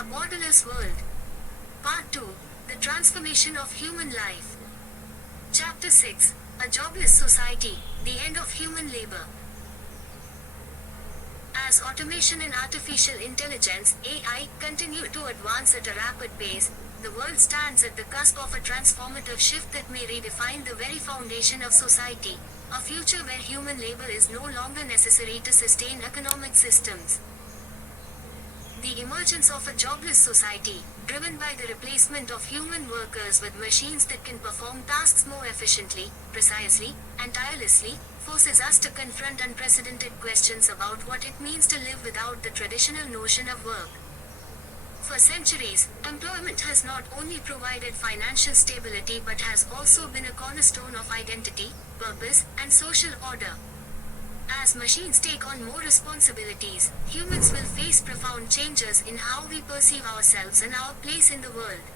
A borderless world. Part 2. The transformation of human life. Chapter 6. A jobless society. The end of human labor. As automation and artificial intelligence (AI) continue to advance at a rapid pace, the world stands at the cusp of a transformative shift that may redefine the very foundation of society, a future where human labor is no longer necessary to sustain economic systems. The emergence of a jobless society, driven by the replacement of human workers with machines that can perform tasks more efficiently, precisely, and tirelessly, forces us to confront unprecedented questions about what it means to live without the traditional notion of work. For centuries, employment has not only provided financial stability but has also been a cornerstone of identity, purpose, and social order. As machines take on more responsibilities, humans will face profound changes in how we perceive ourselves and our place in the world.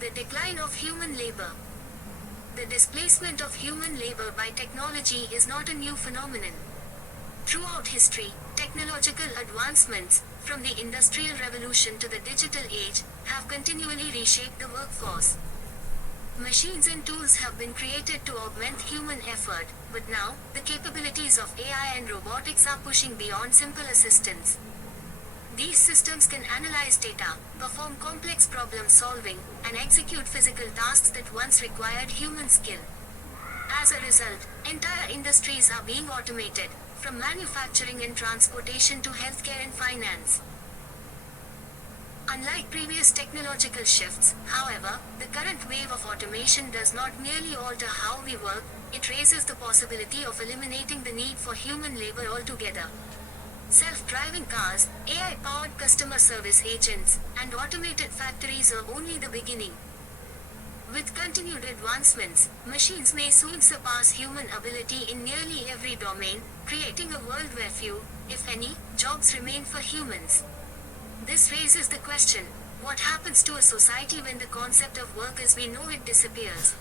The decline of human labor. The displacement of human labor by technology is not a new phenomenon. Throughout history, technological advancements, from the Industrial Revolution to the digital age, have continually reshaped the workforce. Machines and tools have been created to augment human effort, but now, the capabilities of AI and robotics are pushing beyond simple assistance. These systems can analyze data, perform complex problem solving, and execute physical tasks that once required human skill. As a result, entire industries are being automated, from manufacturing and transportation to healthcare and finance. Unlike previous technological shifts, however, the current wave of automation does not merely alter how we work, it raises the possibility of eliminating the need for human labor altogether. Self-driving cars, AI-powered customer service agents, and automated factories are only the beginning. With continued advancements, machines may soon surpass human ability in nearly every domain, creating a world where few, if any, jobs remain for humans. This raises the question, what happens to a society when the concept of work as we know it disappears?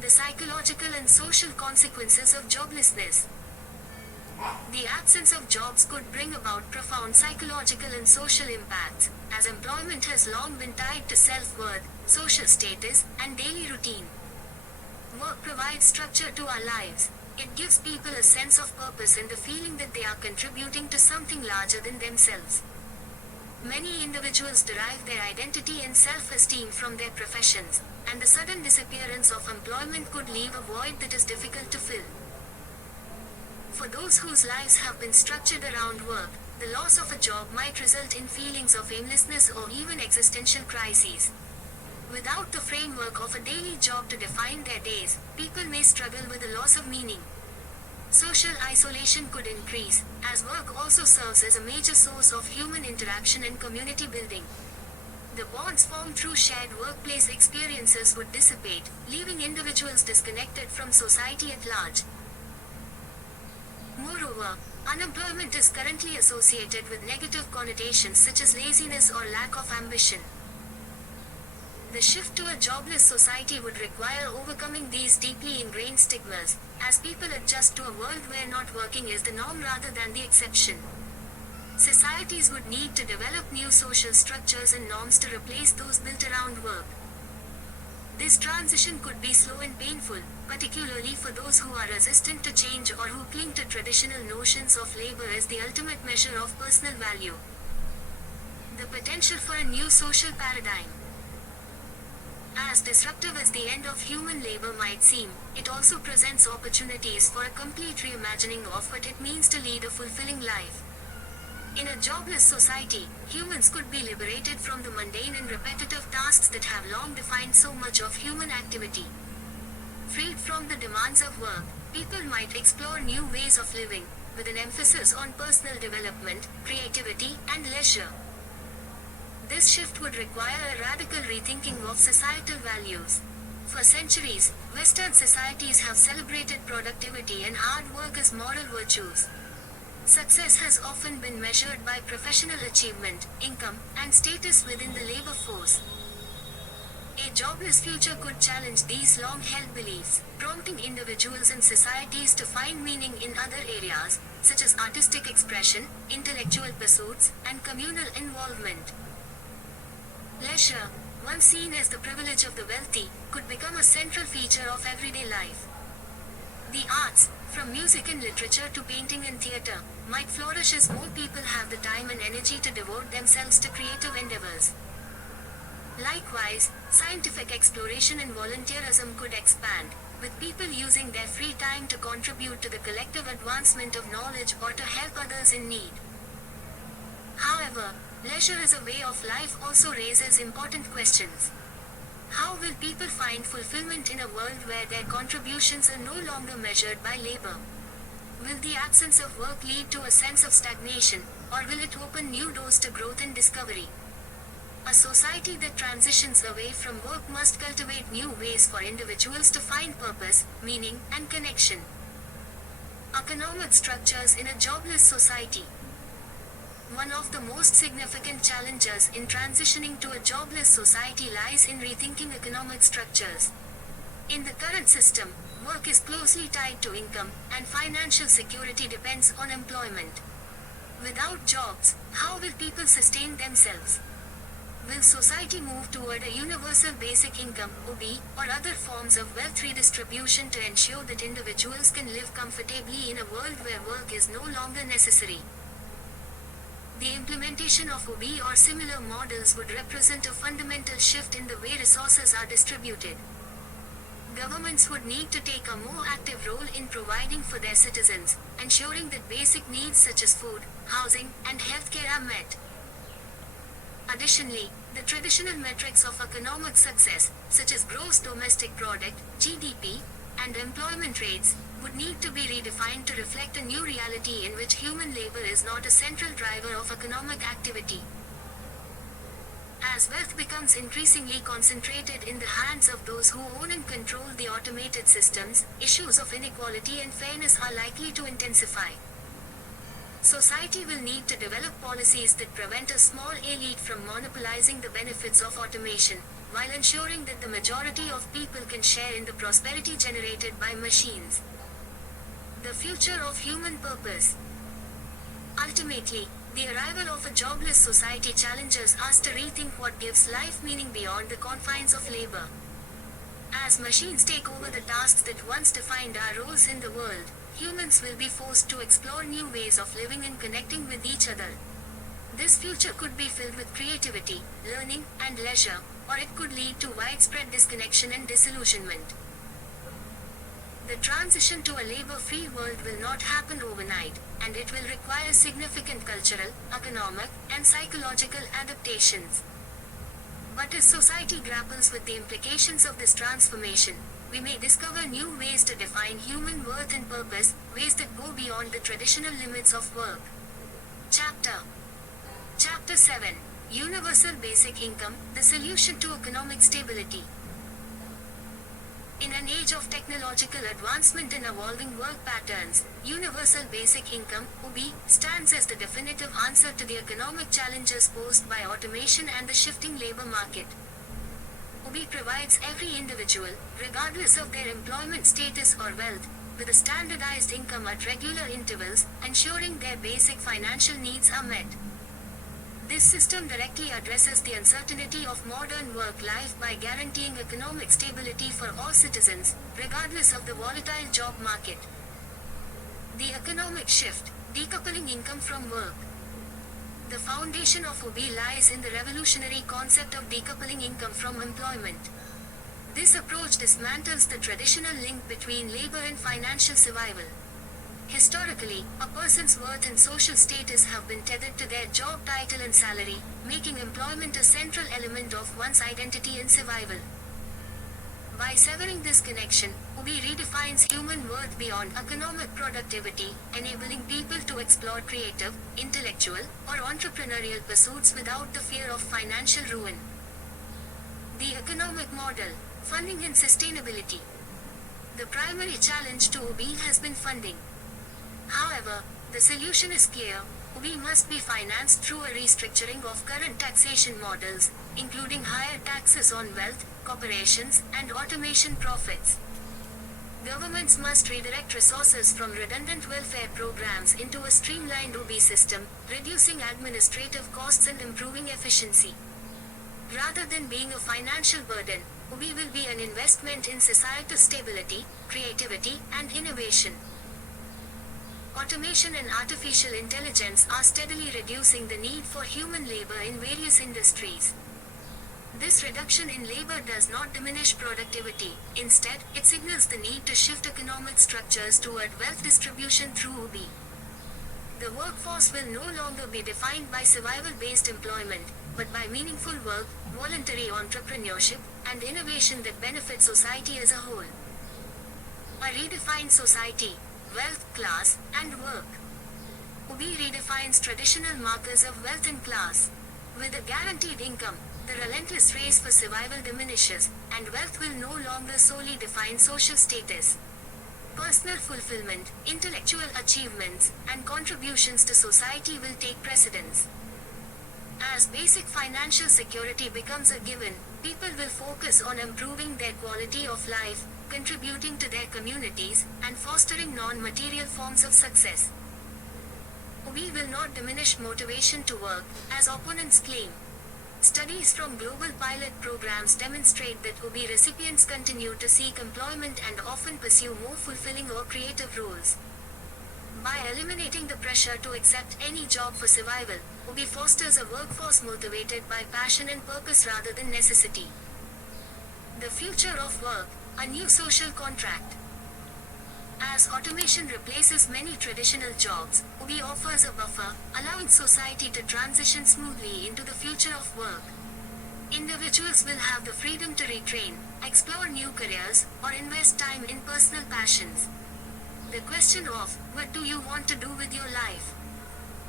The psychological and social consequences of joblessness. The absence of jobs could bring about profound psychological and social impacts, as employment has long been tied to self-worth, social status, and daily routine. Work provides structure to our lives. It gives people a sense of purpose and the feeling that they are contributing to something larger than themselves. Many individuals derive their identity and self-esteem from their professions, and the sudden disappearance of employment could leave a void that is difficult to fill. For those whose lives have been structured around work, the loss of a job might result in feelings of aimlessness or even existential crises. Without the framework of a daily job to define their days, people may struggle with the loss of meaning. Social isolation could increase, as work also serves as a major source of human interaction and community building. The bonds formed through shared workplace experiences would dissipate, leaving individuals disconnected from society at large. Moreover, unemployment is currently associated with negative connotations such as laziness or lack of ambition. The shift to a jobless society would require overcoming these deeply ingrained stigmas, as people adjust to a world where not working is the norm rather than the exception. Societies would need to develop new social structures and norms to replace those built around work. This transition could be slow and painful, particularly for those who are resistant to change or who cling to traditional notions of labor as the ultimate measure of personal value. The potential for a new social paradigm. As disruptive as the end of human labor might seem, it also presents opportunities for a complete reimagining of what it means to lead a fulfilling life. In a jobless society, humans could be liberated from the mundane and repetitive tasks that have long defined so much of human activity. Freed from the demands of work, people might explore new ways of living, with an emphasis on personal development, creativity, and leisure. This shift would require a radical rethinking of societal values. For centuries, Western societies have celebrated productivity and hard work as moral virtues. Success has often been measured by professional achievement, income, and status within the labor force. A jobless future could challenge these long-held beliefs, prompting individuals and societies to find meaning in other areas, such as artistic expression, intellectual pursuits, and communal involvement. Leisure, once seen as the privilege of the wealthy, could become a central feature of everyday life. The arts, from music and literature to painting and theatre, might flourish as more people have the time and energy to devote themselves to creative endeavors. Likewise, scientific exploration and volunteerism could expand, with people using their free time to contribute to the collective advancement of knowledge or to help others in need. However, leisure as a way of life also raises important questions. How will people find fulfillment in a world where their contributions are no longer measured by labor? Will the absence of work lead to a sense of stagnation, or will it open new doors to growth and discovery? A society that transitions away from work must cultivate new ways for individuals to find purpose, meaning, and connection. Economic structures in a jobless society. One of the most significant challenges in transitioning to a jobless society lies in rethinking economic structures. In the current system, work is closely tied to income, and financial security depends on employment. Without jobs, how will people sustain themselves? Will society move toward a universal basic income (OB) or other forms of wealth redistribution to ensure that individuals can live comfortably in a world where work is no longer necessary? The implementation of OB or similar models would represent a fundamental shift in the way resources are distributed. Governments would need to take a more active role in providing for their citizens, ensuring that basic needs such as food, housing, and healthcare are met. Additionally, the traditional metrics of economic success, such as gross domestic product, GDP, and employment rates, would need to be redefined to reflect a new reality in which human labor is not a central driver of economic activity. As wealth becomes increasingly concentrated in the hands of those who own and control the automated systems, issues of inequality and fairness are likely to intensify. Society will need to develop policies that prevent a small elite from monopolizing the benefits of automation, while ensuring that the majority of people can share in the prosperity generated by machines. The future of human purpose. Ultimately, the arrival of a jobless society challenges us to rethink what gives life meaning beyond the confines of labor. As machines take over the tasks that once defined our roles in the world, humans will be forced to explore new ways of living and connecting with each other. This future could be filled with creativity, learning, and leisure, or it could lead to widespread disconnection and disillusionment. The transition to a labor-free world will not happen overnight, and it will require significant cultural, economic, and psychological adaptations. But as society grapples with the implications of this transformation, we may discover new ways to define human worth and purpose, ways that go beyond the traditional limits of work. Chapter 7: Universal Basic Income, the Solution to Economic Stability. In an age of technological advancement and evolving work patterns, universal basic income (UBI) stands as the definitive answer to the economic challenges posed by automation and the shifting labor market. UBI provides every individual, regardless of their employment status or wealth, with a standardized income at regular intervals, ensuring their basic financial needs are met. This system directly addresses the uncertainty of modern work life by guaranteeing economic stability for all citizens, regardless of the volatile job market. The economic shift, decoupling income from work. The foundation of UBI lies in the revolutionary concept of decoupling income from employment. This approach dismantles the traditional link between labor and financial survival. Historically, a person's worth and social status have been tethered to their job title and salary, making employment a central element of one's identity and survival. By severing this connection, UBI redefines human worth beyond economic productivity, enabling people to explore creative, intellectual, or entrepreneurial pursuits without the fear of financial ruin. The economic model, funding and sustainability. The primary challenge to UBI has been funding. However, the solution is clear: We must be financed through a restructuring of current taxation models, including higher taxes on wealth, corporations, and automation profits. Governments must redirect resources from redundant welfare programs into a streamlined UBI system, reducing administrative costs and improving efficiency. Rather than being a financial burden, UBI will be an investment in societal stability, creativity, and innovation. Automation and artificial intelligence are steadily reducing the need for human labor in various industries. This reduction in labor does not diminish productivity. Instead, it signals the need to shift economic structures toward wealth distribution through UBI. The workforce will no longer be defined by survival-based employment, but by meaningful work, voluntary entrepreneurship, and innovation that benefits society as a whole. A redefined society, wealth, class, and work. UBI redefines traditional markers of wealth and class. With a guaranteed income, the relentless race for survival diminishes, and wealth will no longer solely define social status. Personal fulfillment, intellectual achievements, and contributions to society will take precedence. As basic financial security becomes a given, people will focus on improving their quality of life, contributing to their communities, and fostering non-material forms of success. UBI will not diminish motivation to work, as opponents claim. Studies from global pilot programs demonstrate that UBI recipients continue to seek employment and often pursue more fulfilling or creative roles. By eliminating the pressure to accept any job for survival, UBI fosters a workforce motivated by passion and purpose rather than necessity. The future of work, a new social contract. As automation replaces many traditional jobs, UBI offers a buffer, allowing society to transition smoothly into the future of work. Individuals will have the freedom to retrain, explore new careers, or invest time in personal passions. The question of, what do you want to do with your life?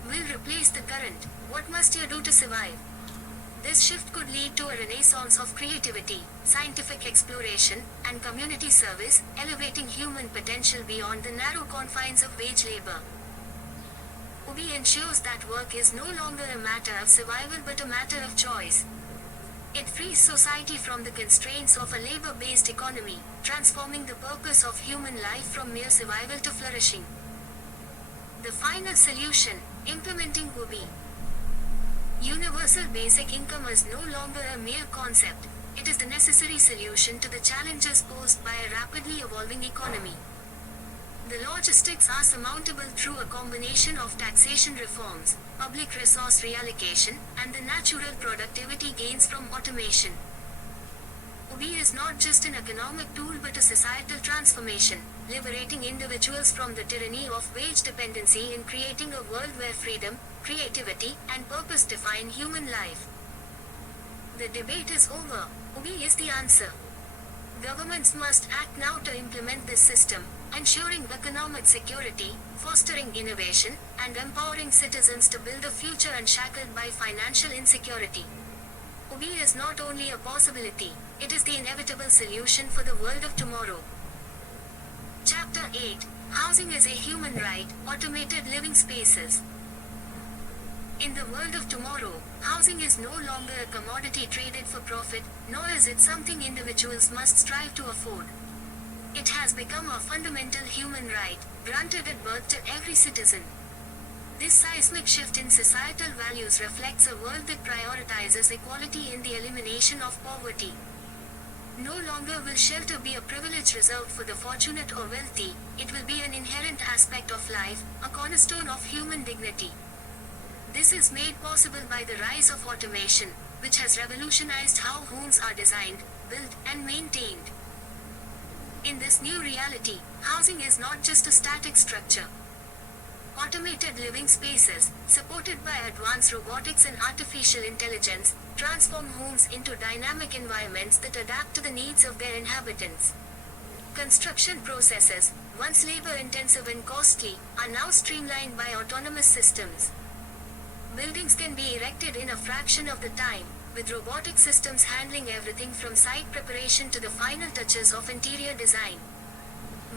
Will replace the current, what must you do to survive? This shift could lead to a renaissance of creativity, scientific exploration, and community service, elevating human potential beyond the narrow confines of wage labor. UBI ensures that work is no longer a matter of survival but a matter of choice. It frees society from the constraints of a labor-based economy, transforming the purpose of human life from mere survival to flourishing. The final solution, implementing UBI. Universal basic income is no longer a mere concept, it is the necessary solution to the challenges posed by a rapidly evolving economy. The logistics are surmountable through a combination of taxation reforms, public resource reallocation, and the natural productivity gains from automation. UBI is not just an economic tool but a societal transformation, liberating individuals from the tyranny of wage dependency and creating a world where freedom, creativity, and purpose define human life. The debate is over. UBI is the answer. Governments must act now to implement this system, ensuring economic security, fostering innovation, and empowering citizens to build a future unshackled by financial insecurity. UBI is not only a possibility, it is the inevitable solution for the world of tomorrow. Chapter 8: Housing as a Human Right, Automated Living Spaces. In the world of tomorrow, housing is no longer a commodity traded for profit, nor is it something individuals must strive to afford. It has become a fundamental human right, granted at birth to every citizen. This seismic shift in societal values reflects a world that prioritizes equality in the elimination of poverty. No longer will shelter be a privilege reserved for the fortunate or wealthy, it will be an inherent aspect of life, a cornerstone of human dignity. This is made possible by the rise of automation, which has revolutionized how homes are designed, built, and maintained. In this new reality, housing is not just a static structure. Automated living spaces, supported by advanced robotics and artificial intelligence, transform homes into dynamic environments that adapt to the needs of their inhabitants. Construction processes, once labor-intensive and costly, are now streamlined by autonomous systems. Buildings can be erected in a fraction of the time, with robotic systems handling everything from site preparation to the final touches of interior design.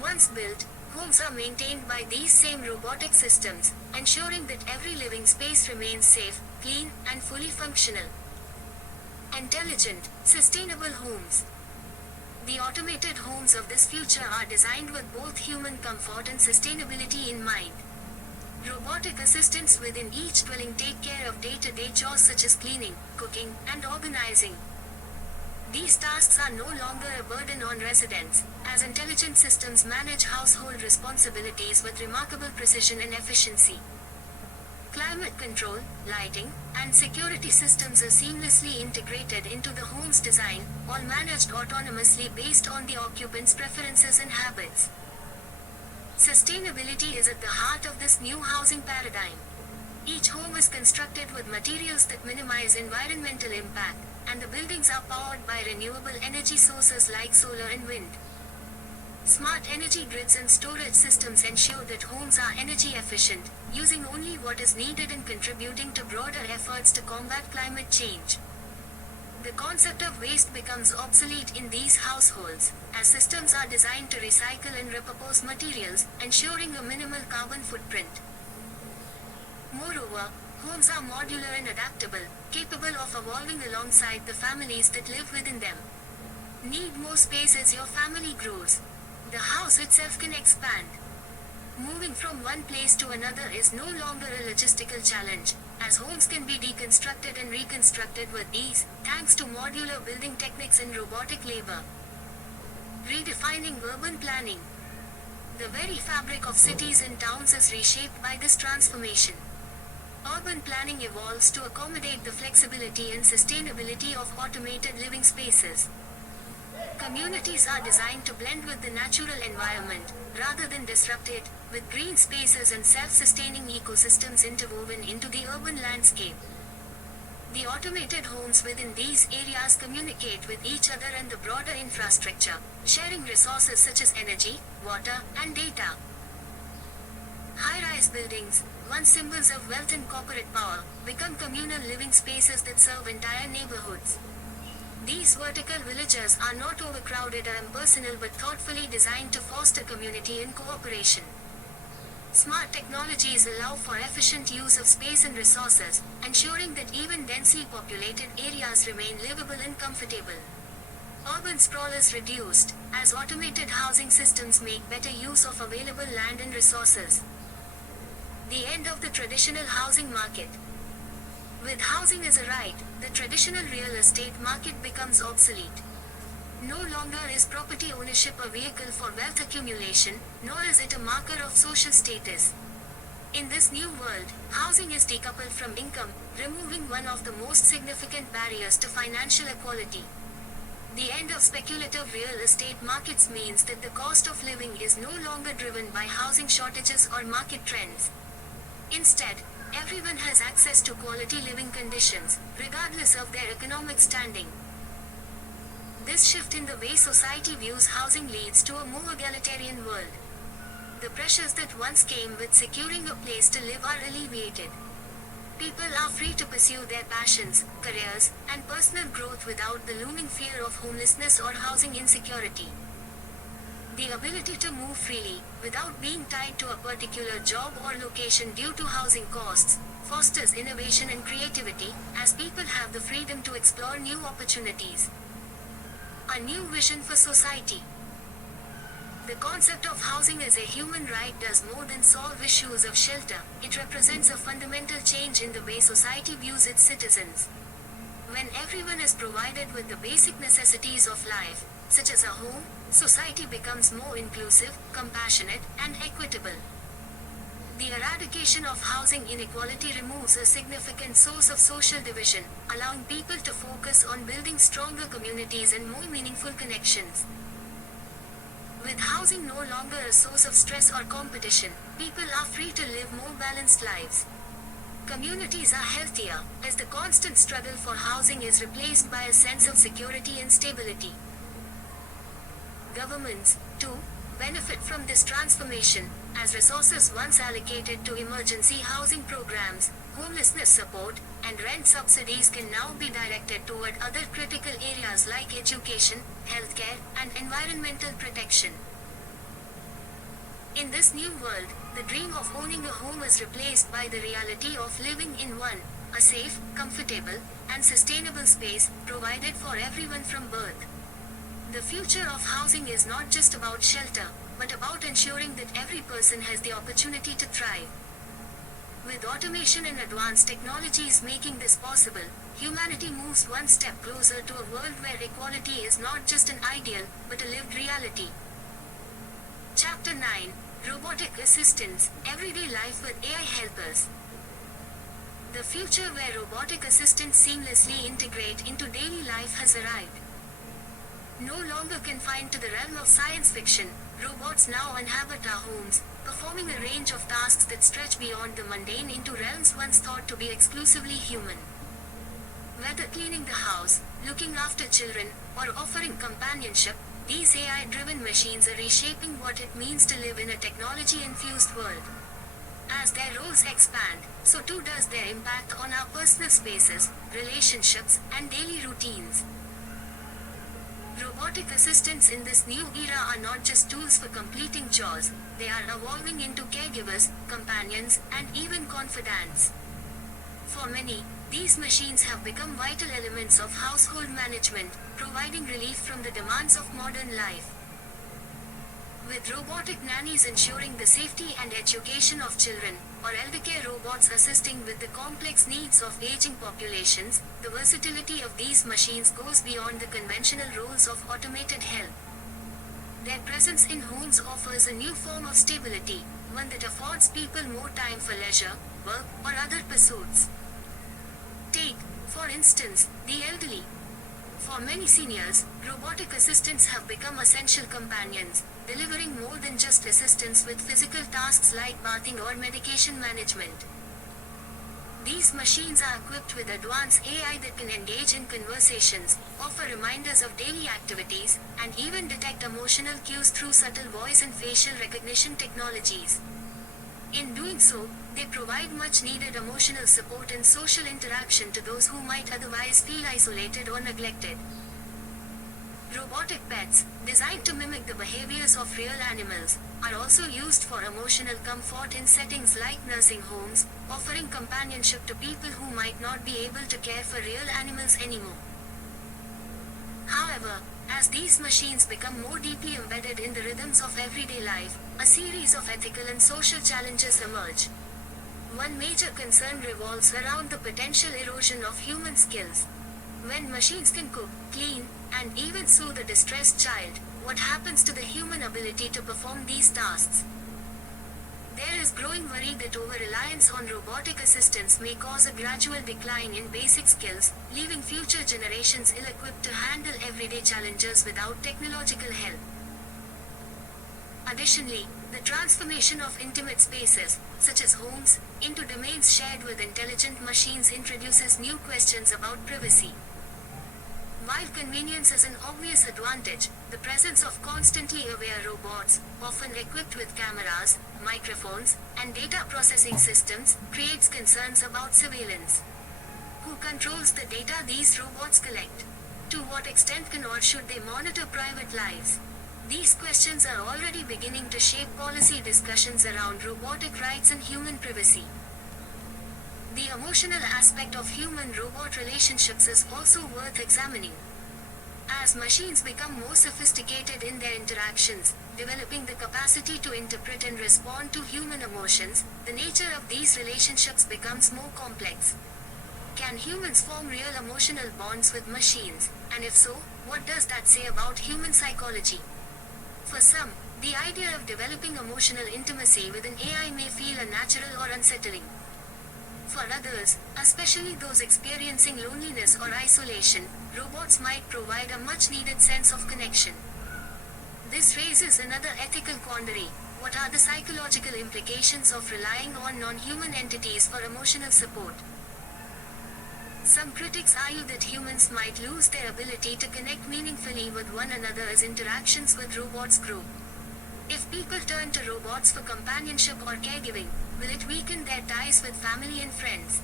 Once built, Homes are maintained by these same robotic systems, ensuring that every living space remains safe, clean, and fully functional. Intelligent, sustainable homes. The automated homes of this future are designed with both human comfort and sustainability in mind. Robotic assistants within each dwelling take care of day-to-day chores such as cleaning, cooking, and organizing. These tasks are no longer a burden on residents, as intelligent systems manage household responsibilities with remarkable precision and efficiency. Climate control, lighting, and security systems are seamlessly integrated into the home's design, all managed autonomously based on the occupant's preferences and habits. Sustainability is at the heart of this new housing paradigm. Each home is constructed with materials that minimize environmental impact, and the buildings are powered by renewable energy sources like solar and wind. Smart energy grids and storage systems ensure that homes are energy efficient, using only what is needed and contributing to broader efforts to combat climate change. The concept of waste becomes obsolete in these households, as systems are designed to recycle and repurpose materials, ensuring a minimal carbon footprint. Moreover, homes are modular and adaptable, capable of evolving alongside the families that live within them. Need more space as your family grows. The house itself can expand. Moving from one place to another is no longer a logistical challenge, as homes can be deconstructed and reconstructed with ease, thanks to modular building techniques and robotic labor. Redefining urban planning. The very fabric of cities and towns is reshaped by this transformation. Urban planning evolves to accommodate the flexibility and sustainability of automated living spaces. Communities are designed to blend with the natural environment, rather than disrupt it, with green spaces and self-sustaining ecosystems interwoven into the urban landscape. The automated homes within these areas communicate with each other and the broader infrastructure, sharing resources such as energy, water, and data. High-rise buildings, once symbols of wealth and corporate power, become communal living spaces that serve entire neighborhoods. These vertical villages are not overcrowded or impersonal but thoughtfully designed to foster community and cooperation. Smart technologies allow for efficient use of space and resources, ensuring that even densely populated areas remain livable and comfortable. Urban sprawl is reduced, as automated housing systems make better use of available land and resources. The end of the traditional housing market. With housing as a right, the traditional real estate market becomes obsolete. No longer is property ownership a vehicle for wealth accumulation, nor is it a marker of social status. In this new world, housing is decoupled from income, removing one of the most significant barriers to financial equality. The end of speculative real estate markets means that the cost of living is no longer driven by housing shortages or market trends. Instead, everyone has access to quality living conditions, regardless of their economic standing. This shift in the way society views housing leads to a more egalitarian world. The pressures that once came with securing a place to live are alleviated. People are free to pursue their passions, careers, and personal growth without the looming fear of homelessness or housing insecurity. The ability to move freely, without being tied to a particular job or location due to housing costs, fosters innovation and creativity, as people have the freedom to explore new opportunities. A new vision for society. The concept of housing as a human right does more than solve issues of shelter, it represents a fundamental change in the way society views its citizens. When everyone is provided with the basic necessities of life, such as a home, society becomes more inclusive, compassionate, and equitable. The eradication of housing inequality removes a significant source of social division, allowing people to focus on building stronger communities and more meaningful connections. With housing no longer a source of stress or competition, people are free to live more balanced lives. Communities are healthier, as the constant struggle for housing is replaced by a sense of security and stability. Governments, too, benefit from this transformation, as resources once allocated to emergency housing programs, homelessness support, and rent subsidies can now be directed toward other critical areas like education, healthcare, and environmental protection. In this new world, the dream of owning a home is replaced by the reality of living in one, a safe, comfortable, and sustainable space provided for everyone from birth. The future of housing is not just about shelter, but about ensuring that every person has the opportunity to thrive. With automation and advanced technologies making this possible, humanity moves one step closer to a world where equality is not just an ideal, but a lived reality. Chapter 9: Robotic Assistants, Everyday Life with AI Helpers. The future where robotic assistants seamlessly integrate into daily life has arrived. No longer confined to the realm of science fiction, robots now inhabit our homes, performing a range of tasks that stretch beyond the mundane into realms once thought to be exclusively human. Whether cleaning the house, looking after children, or offering companionship, these AI-driven machines are reshaping what it means to live in a technology-infused world. As their roles expand, so too does their impact on our personal spaces, relationships, and daily routines. Robotic assistants in this new era are not just tools for completing chores, they are evolving into caregivers, companions, and even confidants. For many, these machines have become vital elements of household management, providing relief from the demands of modern life. With robotic nannies ensuring the safety and education of children, or eldercare robots assisting with the complex needs of aging populations, the versatility of these machines goes beyond the conventional roles of automated help. Their presence in homes offers a new form of stability, one that affords people more time for leisure, work, or other pursuits. Take, for instance, the elderly. For many seniors, robotic assistants have become essential companions, delivering more than just assistance with physical tasks like bathing or medication management. These machines are equipped with advanced AI that can engage in conversations, offer reminders of daily activities, and even detect emotional cues through subtle voice and facial recognition technologies. In doing so, they provide much-needed emotional support and social interaction to those who might otherwise feel isolated or neglected. Robotic pets, designed to mimic the behaviors of real animals, are also used for emotional comfort in settings like nursing homes, offering companionship to people who might not be able to care for real animals anymore. However, as these machines become more deeply embedded in the rhythms of everyday life, a series of ethical and social challenges emerge. One major concern revolves around the potential erosion of human skills. When machines can cook, clean, and even soothe a distressed child, what happens to the human ability to perform these tasks? There is growing worry that over-reliance on robotic assistants may cause a gradual decline in basic skills, leaving future generations ill-equipped to handle everyday challenges without technological help. Additionally, the transformation of intimate spaces, such as homes, into domains shared with intelligent machines introduces new questions about privacy. While convenience is an obvious advantage, the presence of constantly aware robots, often equipped with cameras, microphones, and data processing systems, creates concerns about surveillance. Who controls the data these robots collect? To what extent can or should they monitor private lives? These questions are already beginning to shape policy discussions around robotic rights and human privacy. The emotional aspect of human-robot relationships is also worth examining. As machines become more sophisticated in their interactions, developing the capacity to interpret and respond to human emotions, the nature of these relationships becomes more complex. Can humans form real emotional bonds with machines? And if so, what does that say about human psychology? For some, the idea of developing emotional intimacy with an AI may feel unnatural or unsettling. For others, especially those experiencing loneliness or isolation, robots might provide a much-needed sense of connection. This raises another ethical quandary. What are the psychological implications of relying on non-human entities for emotional support? Some critics argue that humans might lose their ability to connect meaningfully with one another as interactions with robots grow. If people turn to robots for companionship or caregiving, will it weaken their ties with family and friends?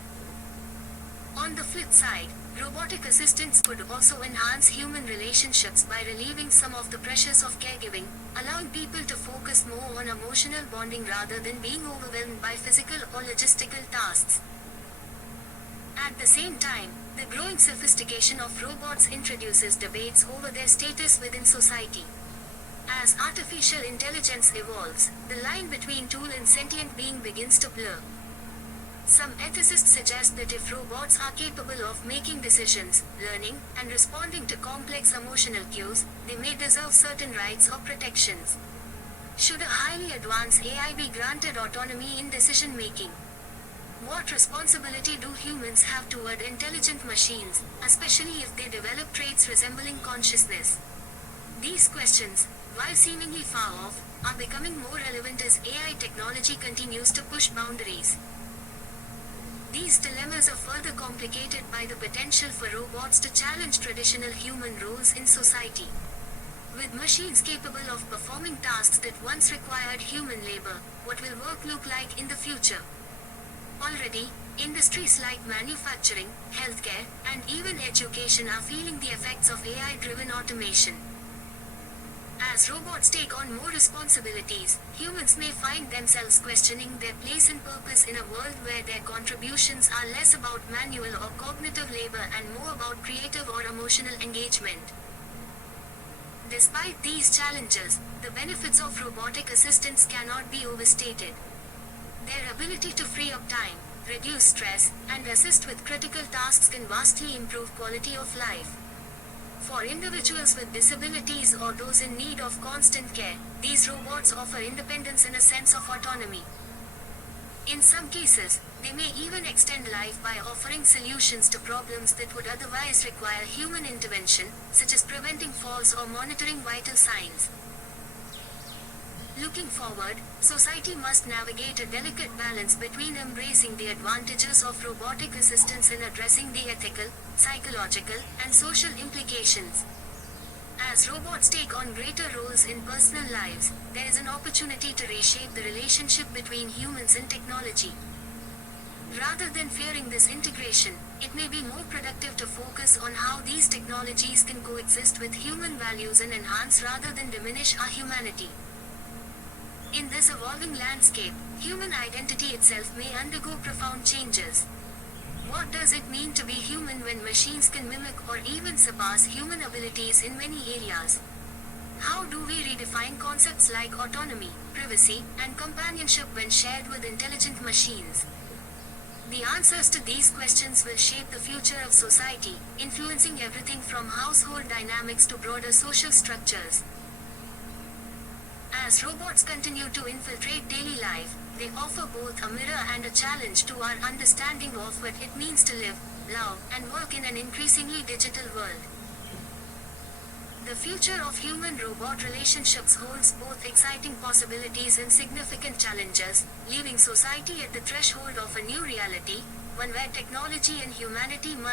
On On the flip side, robotic assistants could also enhance human relationships by relieving some of the pressures of caregiving, allowing people to focus more on emotional bonding rather than being overwhelmed by physical or logistical tasks. At the same time, the growing sophistication of robots introduces debates over their status within society. As artificial intelligence evolves, the line between tool and sentient being begins to blur. Some ethicists suggest that if robots are capable of making decisions, learning, and responding to complex emotional cues, they may deserve certain rights or protections. Should a highly advanced AI be granted autonomy in decision making? What responsibility do humans have toward intelligent machines, especially if they develop traits resembling consciousness? These questions, while seemingly far off, are becoming more relevant as AI technology continues to push boundaries. These dilemmas are further complicated by the potential for robots to challenge traditional human roles in society. With machines capable of performing tasks that once required human labor, what will work look like in the future? Already, industries like manufacturing, healthcare, and even education are feeling the effects of AI-driven automation. As robots take on more responsibilities, humans may find themselves questioning their place and purpose in a world where their contributions are less about manual or cognitive labor and more about creative or emotional engagement. Despite these challenges, the benefits of robotic assistants cannot be overstated. Their ability to free up time, reduce stress, and assist with critical tasks can vastly improve quality of life. For individuals with disabilities or those in need of constant care, these robots offer independence and a sense of autonomy. In some cases, they may even extend life by offering solutions to problems that would otherwise require human intervention, such as preventing falls or monitoring vital signs. Looking forward, society must navigate a delicate balance between embracing the advantages of robotic assistance and addressing the ethical, psychological, and social implications. As robots take on greater roles in personal lives, there is an opportunity to reshape the relationship between humans and technology. Rather than fearing this integration, it may be more productive to focus on how these technologies can coexist with human values and enhance rather than diminish our humanity. In this evolving landscape, human identity itself may undergo profound changes. What does it mean to be human when machines can mimic or even surpass human abilities in many areas? How do we redefine concepts like autonomy, privacy, and companionship when shared with intelligent machines? The answers to these questions will shape the future of society, influencing everything from household dynamics to broader social structures. As robots continue to infiltrate daily life, they offer both a mirror and a challenge to our understanding of what it means to live, love, and work in an increasingly digital world. The future of human-robot relationships holds both exciting possibilities and significant challenges, leaving society at the threshold of a new reality, one where technology and humanity must